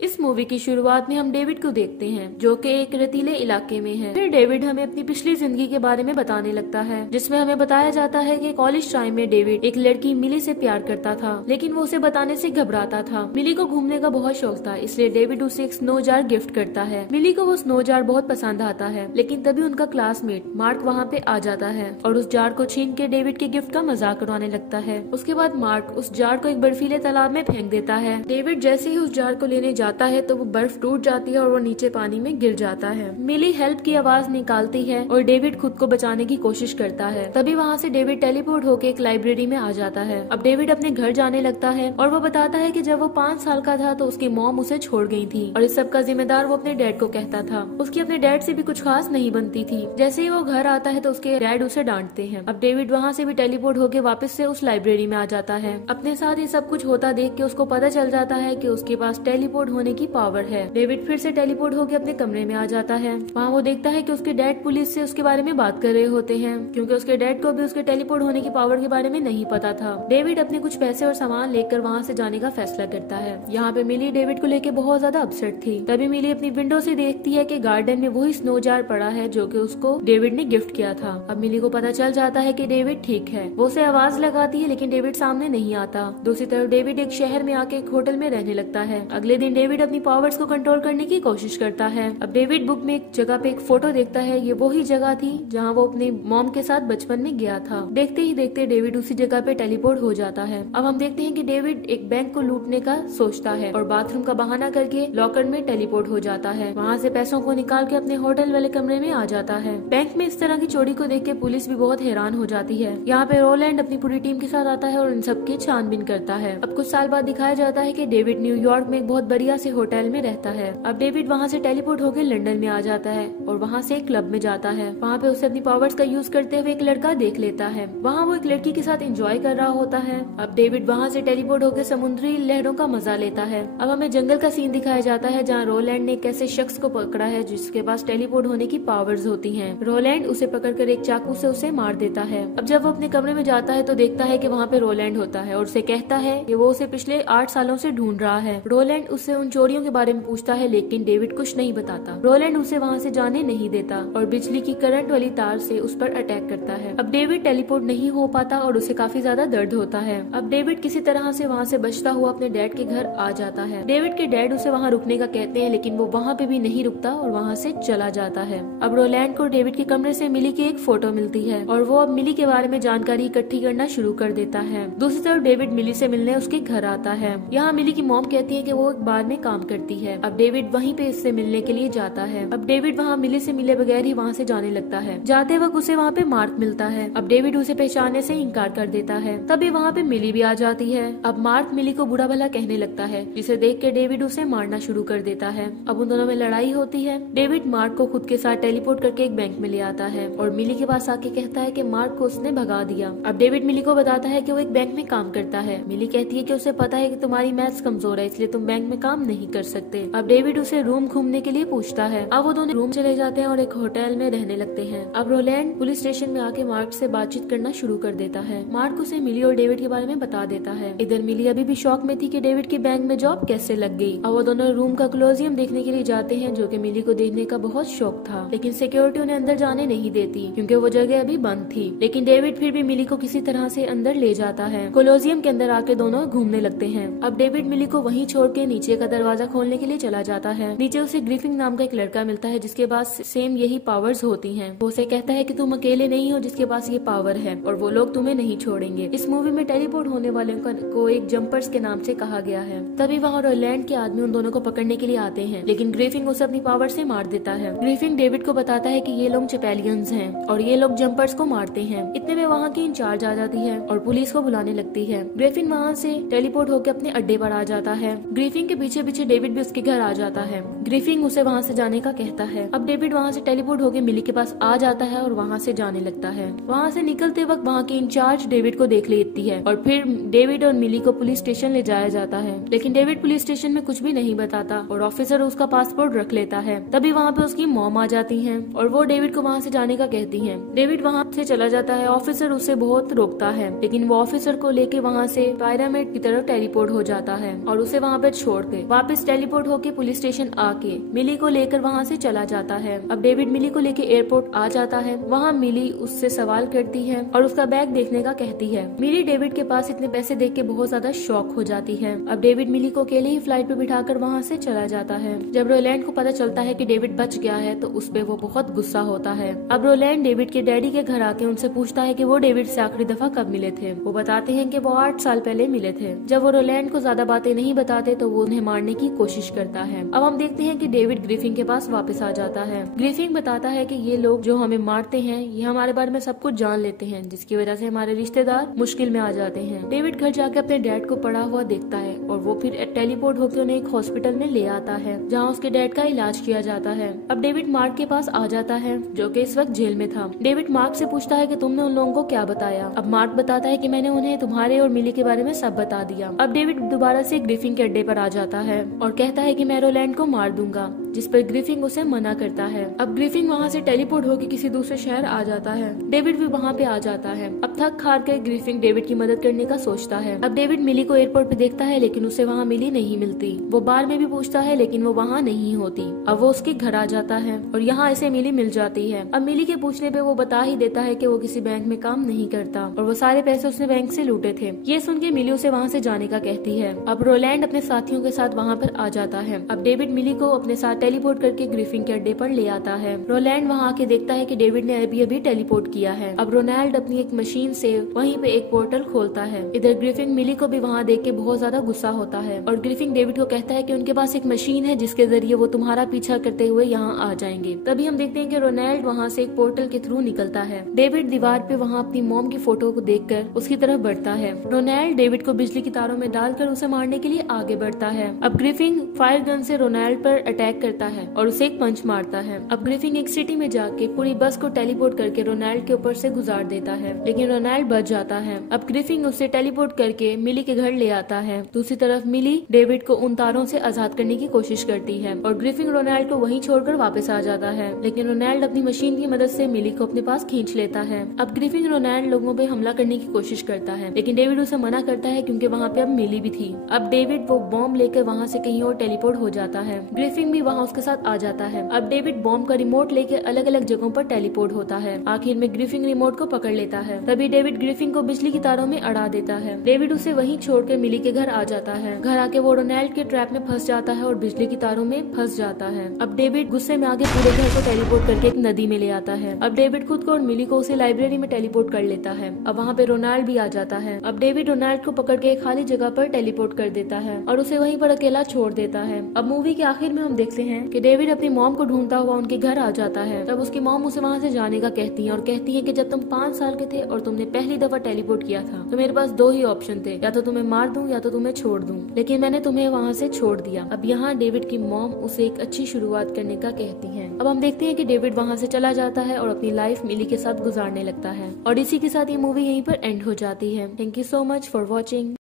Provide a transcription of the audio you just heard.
इस मूवी की शुरुआत में हम डेविड को देखते हैं जो कि एक रेतीले इलाके में है। फिर डेविड हमें अपनी पिछली जिंदगी के बारे में बताने लगता है, जिसमें हमें बताया जाता है कि कॉलेज टाइम में डेविड एक लड़की मिली से प्यार करता था, लेकिन वो उसे बताने से घबराता था। मिली को घूमने का बहुत शौक था, इसलिए डेविड उसे एक स्नो जार गिफ्ट करता है। मिली को वो स्नो जार बहुत पसंद आता है, लेकिन तभी उनका क्लासमेट मार्क वहाँ पे आ जाता है और उस जार को छीन के डेविड के गिफ्ट का मजाक उड़ाने लगता है। उसके बाद मार्क उस जार को एक बर्फीले तालाब में फेंक देता है। डेविड जैसे ही उस जार को लेने जाता है तो वो बर्फ टूट जाती है और वो नीचे पानी में गिर जाता है। मिली हेल्प की आवाज निकालती है और डेविड खुद को बचाने की कोशिश करता है। तभी वहाँ से डेविड टेलीपोर्ट होकर एक लाइब्रेरी में आ जाता है। अब डेविड अपने घर जाने लगता है और वो बताता है कि जब वो 5 साल का था तो उसकी मॉम उसे छोड़ गई थी और इस सब का जिम्मेदार वो अपने डैड को कहता था। उसकी अपने डैड से भी कुछ खास नहीं बनती थी। जैसे ही वो घर आता है तो उसके डैड उसे डांटते हैं। अब डेविड वहाँ से भी टेलीपोर्ट होकर वापस से उस लाइब्रेरी में आ जाता है। अपने साथ ये सब कुछ होता देख के उसको पता चल जाता है कि उसके पास टेलीपोर्ट होने की पावर है। डेविड फिर से टेलीपोर्ट होकर अपने कमरे में आ जाता है। वहाँ वो देखता है कि उसके डैड पुलिस से उसके बारे में बात कर रहे होते हैं, क्योंकि उसके डैड को भी उसके टेलीपोर्ट होने की पावर के बारे में नहीं पता था। डेविड अपने कुछ पैसे और सामान लेकर वहाँ से जाने का फैसला करता है। यहाँ पे मिली डेविड को लेकर बहुत ज्यादा अपसेट थी। तभी मिली अपनी विंडो से देखती है कि गार्डन में वही स्नो जार पड़ा है जो कि उसको डेविड ने गिफ्ट किया था। अब मिली को पता चल जाता है कि डेविड ठीक है। वो उसे आवाज लगाती है लेकिन डेविड सामने नहीं आता। दूसरी तरफ डेविड एक शहर में आके एक होटल में रहने लगता है। अगले दिन डेविड अपनी पावर्स को कंट्रोल करने की कोशिश करता है। अब डेविड बुक में एक जगह पे एक फोटो देखता है। ये वही जगह थी जहाँ वो अपनी मॉम के साथ बचपन में गया था। देखते ही देखते डेविड उसी जगह पे टेलीपोर्ट हो जाता है। अब हम देखते हैं कि डेविड एक बैंक को लूटने का सोचता है और बाथरूम का बहाना करके लॉकर में टेलीपोर्ट हो जाता है। वहाँ से पैसों को निकाल के अपने होटल वाले कमरे में आ जाता है। बैंक में इस तरह की चोरी को देख के पुलिस भी बहुत हैरान हो जाती है। यहाँ पे रोलैंड अपनी पूरी टीम के साथ आता है और इन सबकी छानबीन करता है। अब कुछ साल बाद दिखाया जाता है कि डेविड न्यूयॉर्क में एक बहुत बढ़िया से होटल में रहता है। अब डेविड वहाँ से टेलीपोर्ट होकर लंदन में आ जाता है और वहाँ से एक क्लब में जाता है। वहाँ पे उसे अपनी पावर्स का यूज करते हुए एक लड़का देख लेता है। वहाँ वो एक लड़की के साथ एंजॉय कर रहा होता है। अब डेविड वहाँ से टेलीपोर्ट होकर समुद्री लहरों का मजा लेता है। अब हमें जंगल का सीन दिखाया जाता है जहाँ रोलैंड ने एक ऐसे शख्स को पकड़ा है जिसके पास टेलीपोर्ट होने की पावर्स होती हैं। रोलैंड उसे पकड़कर एक चाकू से उसे मार देता है। अब जब वो अपने कमरे में जाता है तो देखता है कि वहाँ पे रोलैंड होता है और उसे कहता है कि वो उसे पिछले 8 सालों से ढूंढ रहा है। रोलैंड उससे उन चोरियों के बारे में पूछता है लेकिन डेविड कुछ नहीं बताता। रोलैंड उसे वहाँ से जाने नहीं देता और बिजली की करंट वाली तार से उस पर अटैक करता है। अब डेविड टेलीपोर्ट नहीं हो पाता और उसे काफी ज्यादा दर्द होता है। अब डेविड किसी तरह से वहाँ से बचता हुआ अपने डैड के घर आ जाता है। डेविड के डैड उसे वहाँ रुकने का कहते हैं लेकिन वो वहाँ पे भी नहीं रुकता और वहाँ से चला जाता है। अब रोलैंड को डेविड के कमरे से मिली की एक फोटो मिलती है और वो अब मिली के बारे में जानकारी इकट्ठी करना शुरू कर देता है। दूसरी तरफ डेविड मिली से मिलने उसके घर आता है। यहाँ मिली की मॉम कहती है कि वो एक बार में काम करती है। अब डेविड वहीं पे इससे मिलने के लिए जाता है। अब डेविड वहाँ मिली से मिले बगैर ही वहाँ से जाने लगता है। जाते वक्त उसे वहाँ पे मार्क मिलता है। अब डेविड उसे पहचानने से इनकार कर देता है। तभी वहाँ पे मिली भी आ जाती है। अब मार्क मिली को बुरा भला कहने लगता है, जिसे देख के डेविड उसे मारना शुरू कर देता है। अब उन दोनों में लड़ाई होती है। डेविड मार्क को खुद के साथ टेलीपोर्ट करके एक बैंक में ले आता है और मिली के पास आके कहता है कि मार्क को उसने भगा दिया। अब डेविड मिली को बताता है कि वो एक बैंक में काम करता है। मिली कहती है कि उसे पता है कि तुम्हारी मैथ्स कमजोर है इसलिए तुम बैंक में काम नहीं कर सकते। अब डेविड उसे रूम घूमने के लिए पूछता है। अब वो दोनों रूम चले जाते हैं और एक होटल में रहने लगते हैं। अब रोलैंड पुलिस स्टेशन में आके मार्क से बातचीत करना शुरू कर देता है। मार्क उसे मिली और डेविड के बारे में बता देता है। इधर मिली अभी भी शौक में थी कि डेविड की बैंक में जॉब कैसे लग गई। अब वो दोनों रूम का क्लोजियम देखने के लिए जाते हैं जो कि मिली को देखने का बहुत शौक था, लेकिन सिक्योरिटी उन्हें अंदर जाने नहीं देती क्योंकि वो जगह अभी बंद थी। लेकिन डेविड फिर भी मिली को किसी तरह से अंदर ले जाता है। कोलोजियम के अंदर आके दोनों घूमने लगते हैं। अब डेविड मिली को वहीं छोड़ के नीचे का दरवाजा खोलने के लिए चला जाता है। नीचे उसे ग्रिफिन नाम का एक लड़का मिलता है जिसके पास सेम यही पावर्स होती हैं। वो उसे कहता है कि तुम अकेले नहीं हो जिसके पास ये पावर है और वो लोग तुम्हें नहीं छोड़ेंगे। इस मूवी में टेलीपोर्ट होने वाले को एक जंपर्स के नाम से कहा गया है। तभी वहाँ रोलैंड के आदमी उन दोनों को पकड़ने के लिए आते हैं, लेकिन ग्रिफिन उसे अपनी पावर से मार देता है। ग्रिफिन डेविड को बताता है कि ये लोग चैपेलियंस हैं और ये लोग जंपर्स को मारते हैं। इतने में वहाँ की इंचार्ज आ जाती है और पुलिस को बुलाने लगती है। ग्रिफिन वहाँ से टेलीपोर्ट होकर अपने अड्डे पर आ जाता है। ग्रिफिन के पीछे पीछे डेविड भी उसके घर आ जाता है। ग्रिफिन उसे वहाँ से जाने का कहता है। अब डेविड वहाँ से टेलीपोर्ट होकर मिली के पास आ जाता है और वहाँ से जाने लगता है। वहाँ से निकलते वक्त वहाँ की इंचार्ज डेविड को देख लेती है और फिर डेविड और मिली को पुलिस स्टेशन ले जाया जाता है। लेकिन डेविड पुलिस स्टेशन में कुछ भी नहीं बताता और ऑफिसर उसका पासपोर्ट रख लेता है। तभी वहाँ पे उसकी मॉम आ जाती है और वो डेविड को वहाँ से जाने का कहती है। डेविड वहाँ से चला जाता है। ऑफिसर उसे बहुत रोकता है लेकिन वो ऑफिसर को लेके वहाँ से पायरामिड की तरफ टेलीपोर्ट हो जाता है और उसे वहाँ पे छोड़ के वापस टेलीपोर्ट होके पुलिस स्टेशन आके मिली को लेकर वहाँ से चला जाता है। अब डेविड मिली को लेकर एयरपोर्ट आ जाता है। वहाँ मिली उससे सवाल करती है और उसका बैग देखने का कहती है। मिली डेविड के पास इतने पैसे देख के बहुत ज्यादा शॉक हो जाती है। अब डेविड मिली को अकेले ही फ्लाइट पे बिठाकर वहाँ से चला जाता है। जब रोलैंड को पता चलता है कि डेविड बच गया है तो उस पे वो बहुत गुस्सा होता है। अब रोलैंड डेविड के डैडी के घर आके उनसे पूछता है कि वो डेविड से आखिरी दफा कब मिले थे। वो बताते हैं कि वो 8 साल पहले मिले थे। जब वो रोलैंड को ज्यादा बातें नहीं बताते तो वो उन्हें मारने की कोशिश करता है। अब हम देखते हैं कि डेविड ग्रिफिन के पास वापस आ जाता है। ग्रिफिन बताता है कि ये लोग जो हमें मारते हैं ये हमारे बारे में सब कुछ जान लेते हैं, जिसकी वजह से हमारे रिश्तेदार मुश्किल में आ जाते हैं। डेविड घर जाके अपने डैड को पड़ा हुआ देखता है और वो फिर टेलीपोर्ट होकर उन्हें एक हॉस्पिटल में ले आता है जहाँ उसके डैड का इलाज किया जाता है। अब डेविड मार्क के पास आ जाता है जो कि इस वक्त जेल में था। डेविड मार्क से पूछता है कि तुमने उन लोगों को क्या बताया। अब मार्क बताता है कि मैंने उन्हें तुम्हारे और मिली के बारे में सब बता दिया। अब डेविड दोबारा से ग्रिफिन के अड्डे पर आ जाता है और कहता है कि मैं रोलैंड को मार दूंगा, जिस पर ग्रिफिन उसे मना करता है। अब ग्रिफिन वहाँ से टेलीपोर्ट होकर किसी दूसरे शहर आ जाता है। डेविड भी वहाँ पे आ जाता है। अब थक हार कर ग्रिफिन डेविड की मदद करने का सोचता है। अब डेविड मिली को एयरपोर्ट पे देखता है लेकिन उसे वहाँ मिली नहीं मिलती। वो बार में भी पूछता है लेकिन वो वहाँ नहीं होती। अब वो उसके घर आ जाता है और यहाँ इसे मिली मिल जाती है। अब मिली के पूछने पे वो बता ही देता है कि वो किसी बैंक में काम नहीं करता और वो सारे पैसे उसने बैंक से लूटे थे। ये सुन के मिली उसे वहाँ से जाने का कहती है। अब रोलैंड अपने साथियों के साथ वहाँ पर आ जाता है। अब डेविड मिली को अपने साथ टेलीपोर्ट करके ग्रिफिन के अड्डे पर ले आता है। रोलैंड वहाँ आके देखता है कि डेविड ने अभी अभी टेलीपोर्ट किया है। अब रोनाल्ड अपनी एक मशीन से वहीं पे एक पोर्टल खोलता है। इधर ग्रिफिन मिली को भी वहाँ देख के बहुत ज्यादा गुस्सा होता है और ग्रिफिन डेविड को कहता है कि उनके पास एक मशीन है जिसके जरिए वो तुम्हारा पीछा करते हुए यहाँ आ जाएंगे। तभी हम देखते हैं कि रोनाल्ड वहाँ से एक पोर्टल के थ्रू निकलता है। डेविड दीवार पे वहाँ अपनी मॉम की फोटो को देखकर उसकी तरफ बढ़ता है। रोनाल्ड डेविड को बिजली की तारों में डालकर उसे मारने के लिए आगे बढ़ता है। अब ग्रिफिन फायर गन से रोनाल्ड पर अटैक करता है और उसे एक पंच मारता है। अब ग्रिफिन एक सिटी में जाके पूरी बस को टेलीपोर्ट करके रोनाल्ड के ऊपर से गुजार देता है लेकिन रोनाल्ड बच जाता है। अब ग्रिफिन उसे टेलीपोर्ट करके मिली के घर ले आता है। दूसरी तरफ मिली डेविड को उन तारों से आजाद करने की कोशिश करती है और ग्रिफिन रोनाल्ड को वहीं छोड़कर वापस आ जाता है लेकिन रोनाल्ड अपनी मशीन की मदद से मिली को अपने पास खींच लेता है। अब ग्रिफिन रोनाल्ड लोगों पे हमला करने की कोशिश करता है लेकिन डेविड उसे मना करता है क्योंकि वहाँ पे अब मिली भी थी। अब डेविड वो बॉम्ब लेकर वहाँ से कहीं और टेलीपोर्ट हो जाता है। ग्रिफिन भी वहाँ उसके साथ आ जाता है। अब डेविड बॉम्ब का रिमोट लेकर अलग अलग जगहों पर टेलीपोर्ट होता है। आखिर में ग्रिफिन रिमोट को पकड़ लेता है। तभी डेविड ग्रिफिन को बिजली की तारों में अड़ा देता है। डेविड उसे वहीं छोड़कर मिली के घर आ जाता है। घर आके वो रोनाल्ड के ट्रैप में फंस जाता है और बिजली की तारों में फंस जाता है। अब डेविड गुस्से में आगे पूरे घर को टेलीपोर्ट करके एक नदी में ले आता है। अब डेविड खुद को और मिली को उसे लाइब्रेरी में टेलीपोर्ट कर लेता है। अब वहाँ पे रोनाल्ड भी आ जाता है। अब डेविड रोनाल्ड को पकड़ के एक खाली जगह पर टेलीपोर्ट कर देता है और उसे वहीं पर अकेला छोड़ देता है। अब मूवी के आखिर में हम देखते हैं कि डेविड अपनी मॉम को ढूंढता हुआ उनके घर आ जाता है। तब उसकी मॉम उसे वहाँ से जाने का कहती है और कहती है कि जब तुम 5 साल के थे और तुमने पहली दफा टेलीपोर्ट किया था तो मेरे पास 2 ही ऑप्शन थे, या तो तुम्हें मार दूं या तो तुम्हें छोड़ दूं, लेकिन मैंने तुम्हें वहाँ से छोड़ दिया। अब यहाँ डेविड की मॉम उसे एक अच्छी शुरुआत करने का कहती है। अब हम देखते हैं कि डेविड वहाँ से चला जाता है और अपनी लाइफ मिली के साथ गुजारने लगता है और इसी के साथ ये मूवी यहीं पर एंड हो जाती है। Thank you so much for watching.